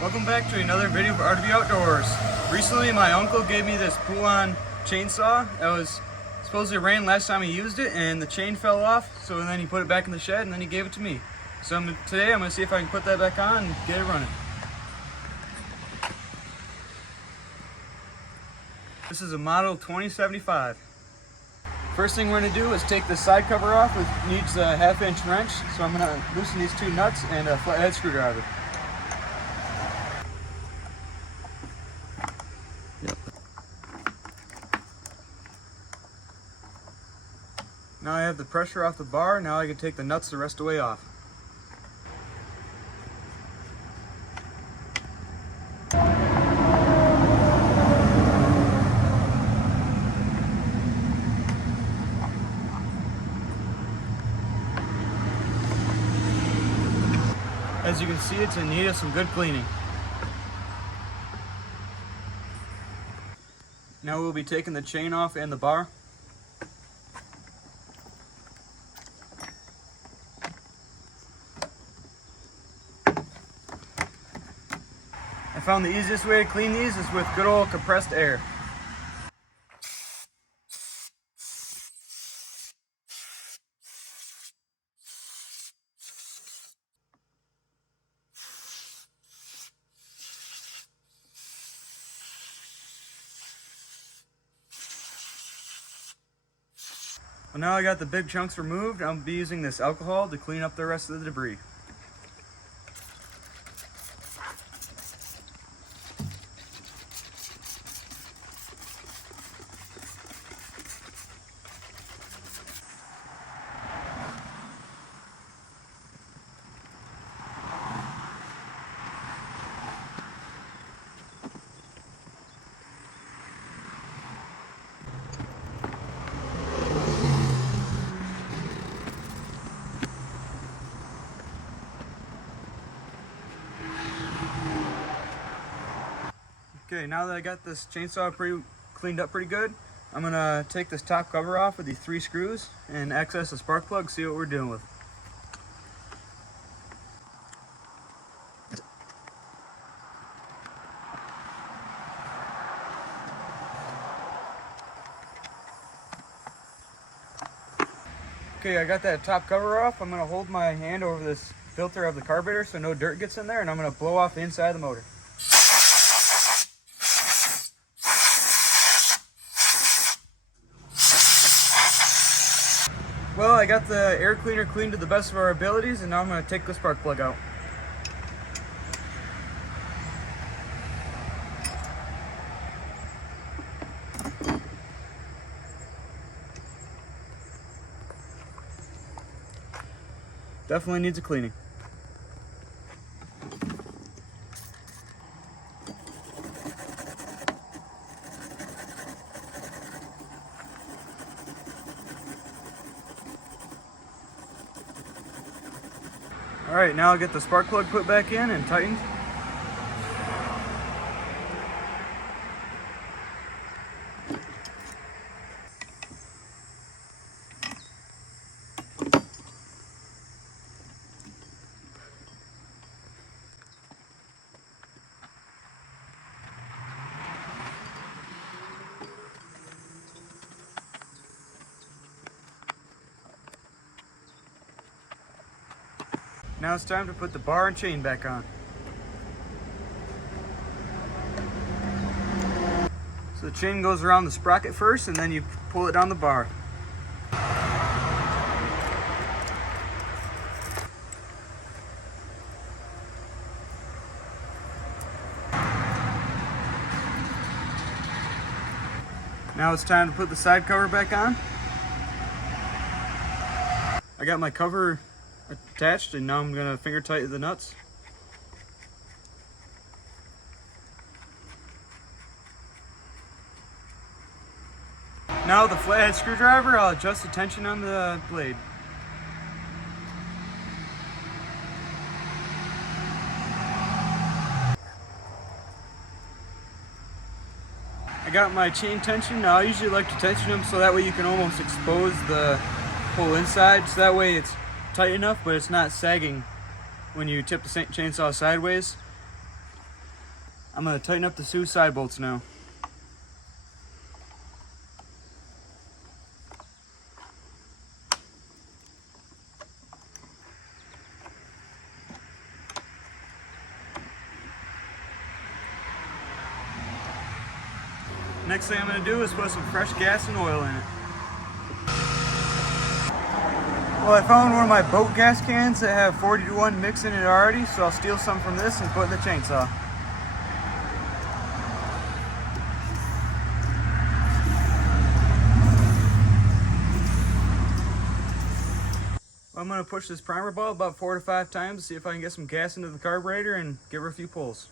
Welcome back to another video of Art of the Outdoors. Recently my uncle gave me this pull-on chainsaw. It was supposedly ran last time he used it and the chain fell off, so then he put it back in the shed and then he gave it to me. So today I'm going to see if I can put that back on and get it running. This is a model 2075. First thing we're going to do is take the side cover off. It needs a 1/2-inch wrench, so I'm going to loosen these two nuts and a flathead screwdriver. Now I have the pressure off the bar, now I can take the nuts the rest of the way off. As you can see, it's in need of some good cleaning. Now we'll be taking the chain off and the bar. I found the easiest way to clean these is with good old compressed air. Well, now I got the big chunks removed, I'll be using this alcohol to clean up the rest of the debris. Okay, now that I got this chainsaw cleaned up pretty good, I'm going to take this top cover off with these 3 screws and access the spark plug, see what we're dealing with. Okay, I got that top cover off. I'm going to hold my hand over this filter of the carburetor so no dirt gets in there, and I'm going to blow off the inside of the motor. Well, I got the air cleaner cleaned to the best of our abilities, and now I'm going to take the spark plug out. Definitely needs a cleaning. Alright, now I'll get the spark plug put back in and tightened. Now it's time to put the bar and chain back on. So the chain goes around the sprocket first and then you pull it down the bar. Now it's time to put the side cover back on. I got my cover attached and now I'm going to finger tighten the nuts. Now with the flathead screwdriver, I'll adjust the tension on the blade. I got my chain tension. Now I usually like to tension them so that way you can almost expose the whole inside, so that way it's tight enough but it's not sagging when you tip the chainsaw sideways. I'm going to tighten up the suicide bolts now. Next thing I'm going to do is put some fresh gas and oil in it. Well, I found one of my boat gas cans that have 40-to-1 mix in it already, so I'll steal some from this and put in the chainsaw. I'm going to push this primer bulb about 4 to 5 times to see if I can get some gas into the carburetor and give her a few pulls.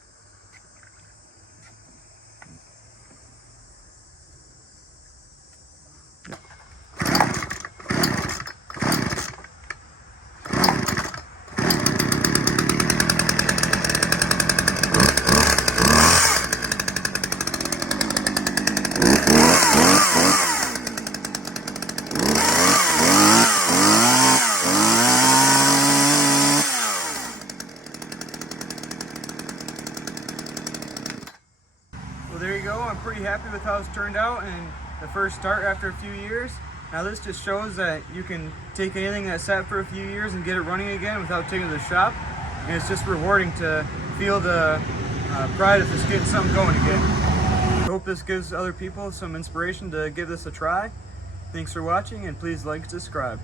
Well, there you go. I'm pretty happy with how it's turned out and the first start after a few years. Now this just shows that you can take anything that sat for a few years and get it running again without taking it to the shop. And it's just rewarding to feel the pride of just getting something going again. I hope this gives other people some inspiration to give this a try. Thanks for watching, and please like and subscribe.